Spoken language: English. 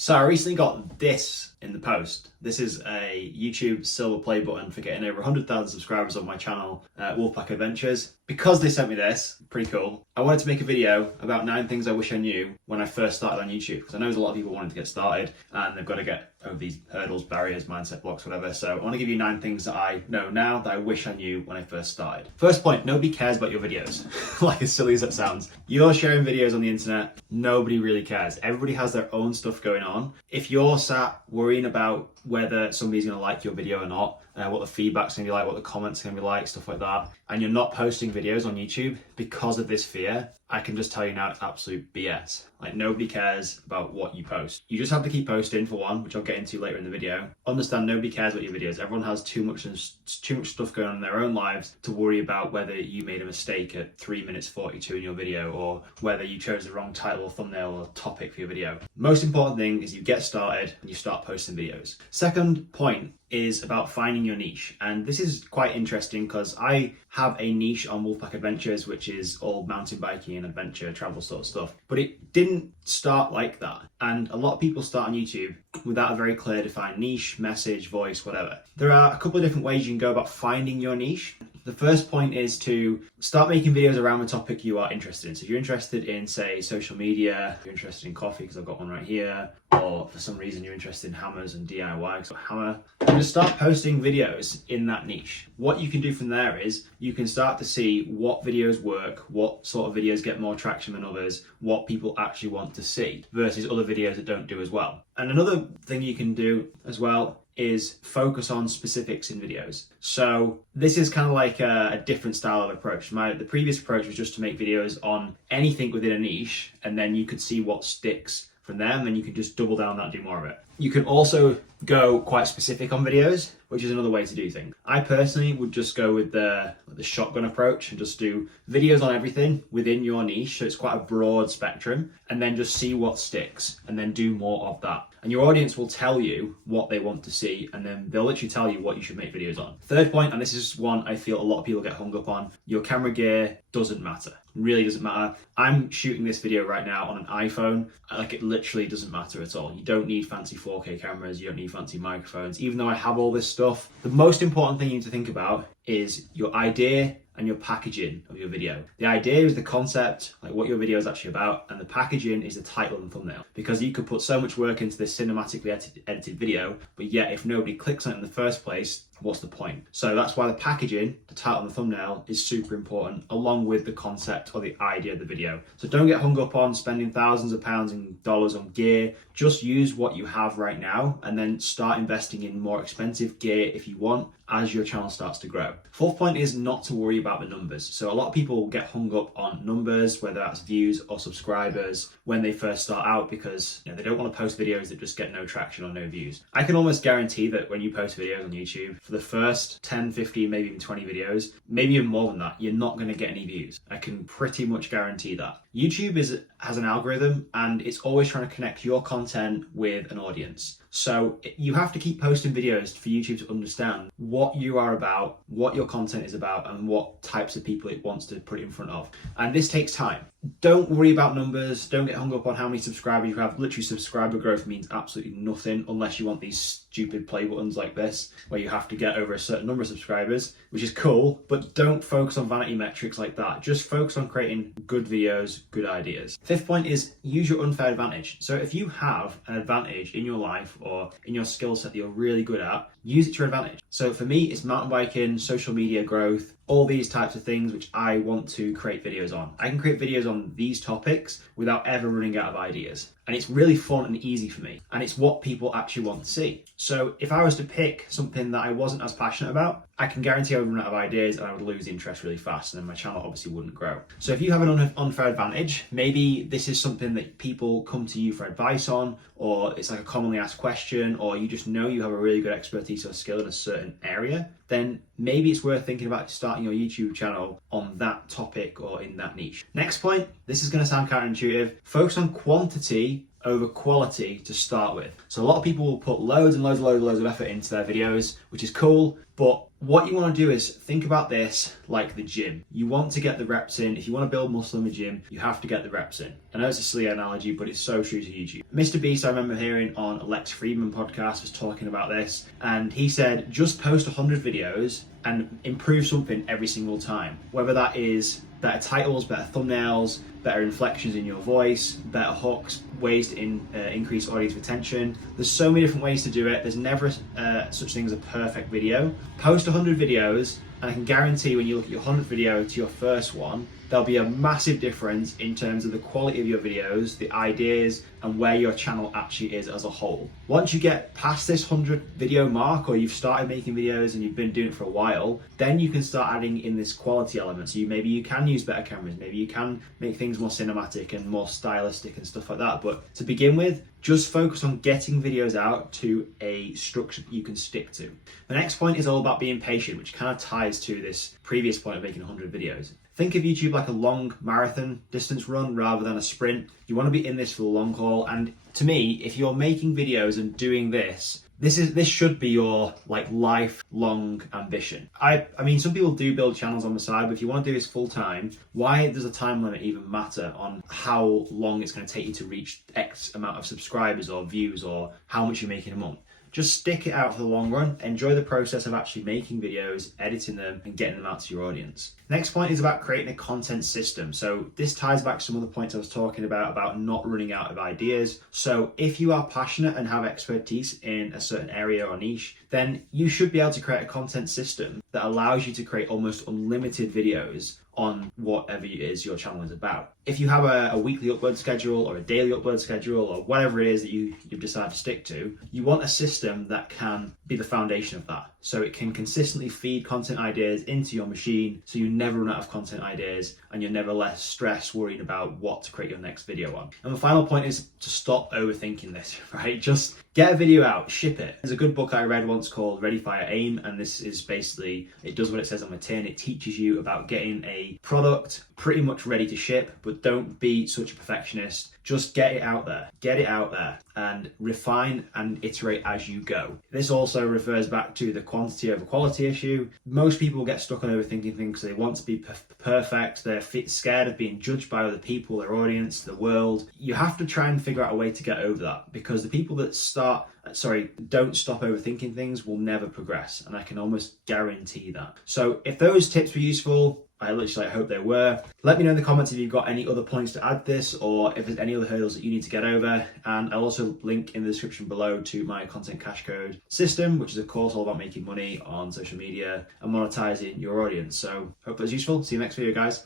So I recently got this in the post. This is a YouTube silver play button for getting over 100,000 subscribers on my channel, Wolfpack Adventures. Because they sent me this, pretty cool, I wanted to make a video about 9 things I wish I knew when I first started on YouTube. Because I know there's a lot of people wanting to get started and they've got to get over these hurdles, barriers, mindset blocks, whatever. So I want to give you 9 things that I know now that I wish I knew when I first started. First point, nobody cares about your videos. Like as silly as that sounds. You're sharing videos on the internet, nobody really cares. Everybody has their own stuff going on. If you're sat worrying about whether somebody's going to like your video or not, what the feedback's going to be like, what the comments are going to be like, stuff like that, and you're not posting videos on YouTube because of this fear, I can just tell you now it's absolute BS. Like nobody cares about what you post. You just have to keep posting for one, which I'll get into later in the video. Understand nobody cares about your videos. Everyone has too much stuff going on in their own lives to worry about whether you made a mistake at 3 minutes 42 in your video or whether you chose the wrong title or thumbnail or topic for your video. Most important thing is you get started and you start posting videos. Second point is about finding your niche. And this is quite interesting because I have a niche on Wolfpack Adventures, which is all mountain biking and adventure travel sort of stuff. But it didn't start like that. And a lot of people start on YouTube without a very clear defined niche, message, voice, whatever. There are a couple of different ways you can go about finding your niche. The first point is to start making videos around the topic you are interested in. So if you're interested in, say, social media, if you're interested in coffee, because I've got one right here, or for some reason you're interested in hammers and DIY, so hammer, just start posting videos in that niche. What you can do from there is you can start to see what videos work, what sort of videos get more traction than others, what people actually want to see versus other videos that don't do as well. And another thing you can do as well is focus on specifics in videos. So this is kind of like a different style of approach. The previous approach was just to make videos on anything within a niche, and then you could see what sticks from there, and then you can just double down on that and do more of it. You can also go quite specific on videos, which is another way to do things. I personally would just go with the shotgun approach and just do videos on everything within your niche. So it's quite a broad spectrum, and then just see what sticks and then do more of that. And your audience will tell you what they want to see, and then they'll literally tell you what you should make videos on. Third point, and this is one I feel a lot of people get hung up on, your camera gear doesn't matter. Really doesn't matter. I'm shooting this video right now on an iPhone. Like it literally doesn't matter at all. You don't need fancy 4K cameras. You don't need fancy microphones. Even though I have all this stuff, the most important thing you need to think about is your idea and your packaging of your video. The idea is the concept, like what your video is actually about, and the packaging is the title and thumbnail. Because you could put so much work into this cinematically edited video, but yet if nobody clicks on it in the first place, what's the point? So that's why the packaging, the title and the thumbnail is super important, along with the concept or the idea of the video. So don't get hung up on spending thousands of pounds and dollars on gear. Just use what you have right now and then start investing in more expensive gear if you want as your channel starts to grow. Fourth point is not to worry about the numbers. So a lot of people get hung up on numbers, whether that's views or subscribers, when they first start out because they don't want to post videos that just get no traction or no views. I can almost guarantee that when you post videos on YouTube, for the first 10, 15, maybe even 20 videos, maybe even more than that, you're not going to get any views. I can pretty much guarantee that. YouTube has an algorithm and it's always trying to connect your content with an audience. So you have to keep posting videos for YouTube to understand what you are about, what your content is about, and what types of people it wants to put in front of. And this takes time. Don't worry about numbers. Don't get hung up on how many subscribers you have. Literally, subscriber growth means absolutely nothing unless you want these stupid play buttons like this, where you have to get over a certain number of subscribers, which is cool, but don't focus on vanity metrics like that. Just focus on creating good videos, good ideas. Fifth point is use your unfair advantage. So if you have an advantage in your life or in your skill set that you're really good at, use it to your advantage. So for me, it's mountain biking, social media growth, all these types of things which I want to create videos on. I can create videos on these topics without ever running out of ideas. And it's really fun and easy for me. And it's what people actually want to see. So if I was to pick something that I wasn't as passionate about, I can guarantee I would run out of ideas and I would lose interest really fast, and then my channel obviously wouldn't grow. So if you have an unfair advantage, maybe this is something that people come to you for advice on, or it's like a commonly asked question, or you just know you have a really good expertise or skill in a certain area, then maybe it's worth thinking about starting your YouTube channel on that topic or in that niche. Next point, this is going to sound counterintuitive, focus on quantity over quality to start with. So a lot of people will put loads and loads of effort into their videos, which is cool, but what you want to do is think about this like the gym. You want to get the reps in. If you want to build muscle in the gym, you have to get the reps in. I know it's a silly analogy, but it's so true to YouTube. Mr. Beast, I remember hearing on a Lex Friedman podcast, was talking about this, and he said, just post 100 videos and improve something every single time. Whether that is better titles, better thumbnails, better inflections in your voice, better hooks, ways to increase audience retention. There's so many different ways to do it. There's never such thing as a perfect video. Post 100 videos, and I can guarantee when you look at your 100th video to your first one, there'll be a massive difference in terms of the quality of your videos, the ideas, and where your channel actually is as a whole. Once you get past this 100 video mark, or you've started making videos and you've been doing it for a while, then you can start adding in this quality element. So maybe you can use better cameras, maybe you can make things more cinematic and more stylistic and stuff like that. But to begin with, just focus on getting videos out to a structure that you can stick to. The next point is all about being patient, which kind of ties to this previous point of making 100 videos. Think of YouTube like a long marathon distance run rather than a sprint. You want to be in this for the long haul. And to me, if you're making videos and doing this should be your like lifelong ambition. I mean, some people do build channels on the side, but if you want to do this full time, why does a time limit even matter on how long it's going to take you to reach X amount of subscribers or views or how much you're making a month? Just stick it out for the long run. Enjoy the process of actually making videos, editing them, and getting them out to your audience. Next point is about creating a content system. So this ties back to some of the points I was talking about not running out of ideas. So if you are passionate and have expertise in a certain area or niche, then you should be able to create a content system that allows you to create almost unlimited videos on whatever it is your channel is about. If you have a weekly upload schedule or a daily upload schedule or whatever it is that you've decided to stick to, you want a system that can be the foundation of that. So it can consistently feed content ideas into your machine so you never run out of content ideas and you're never less stressed worrying about what to create your next video on. And the final point is to stop overthinking this, right? Just get a video out, ship it. There's a good book I read once called Ready, Fire, Aim, and this is basically, it does what it says on the tin. It teaches you about getting a product pretty much ready to ship, but don't be such a perfectionist. Just get it out there and refine and iterate as you go. This also refers back to the quantity over quality issue. Most people get stuck on overthinking things because they want to be perfect. They're scared of being judged by other people, their audience, the world. You have to try and figure out a way to get over that, because the people that don't stop overthinking things will never progress, and I can almost guarantee that. So if those tips were useful, I hope they were. Let me know in the comments if you've got any other points to add this, or if there's any other hurdles that you need to get over. And I'll also link in the description below to my content cash code system, which is a course all about making money on social media and monetizing your audience. So hope that's useful. See you next video, guys.